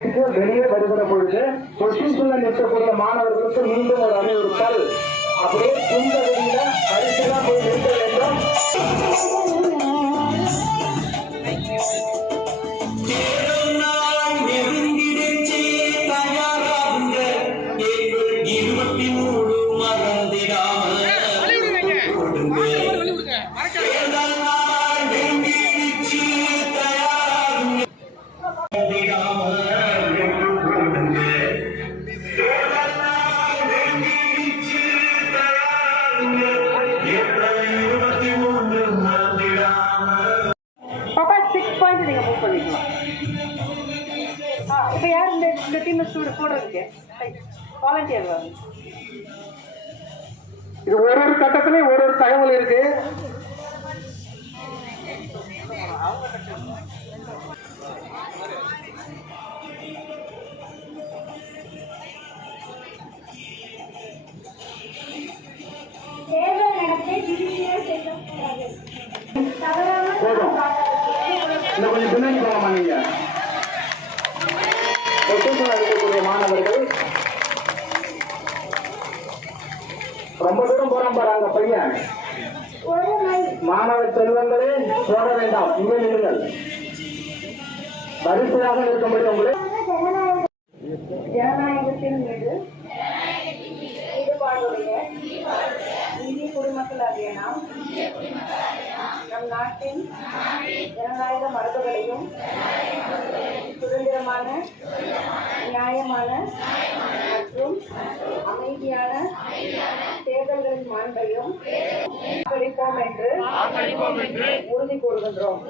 வெளியே வருகிற பொழுது பொசிஷன்ல நிற்கக்கூடிய மாணவர்களுக்கு மீண்டும் ஒரு அறிவுறுத்தல், அப்படியே இந்த வெளியில அரிசிதான் போய் நிற்க வேண்டும். இப்போ யார் இந்த டீம் கூட இருக்கு வாலண்டியர் வரும். இது ஒரு ஒரு கட்டத்திலையும் ஒரு ஒரு தகவல் இருக்கு. இன்னும் கொஞ்சம் பின்னாடி போகலாமா? நீங்க இருக்கக்கூடிய மாணவர்கள் ரொம்ப தூரம் போறான் பாருங்க பையன். மாணவ செல்வங்களே போட வேண்டாம், இங்கே நிறுங்கள். வரிசையாக இருக்கும்படி உங்களை ஜனநாயகத்தின் மீது ஈடுபாடுடைய இந்திய குடிமக்களாகிய நாம் நம் நாட்டின் ஜனநாயக மரபுகளையும் சுதந்திரமான, நியாயமான மற்றும் அமைதியான தேர்தல்களின் மாண்பையும் வாக்களிப்போம் என்று உறுதி கூறுகின்றோம்.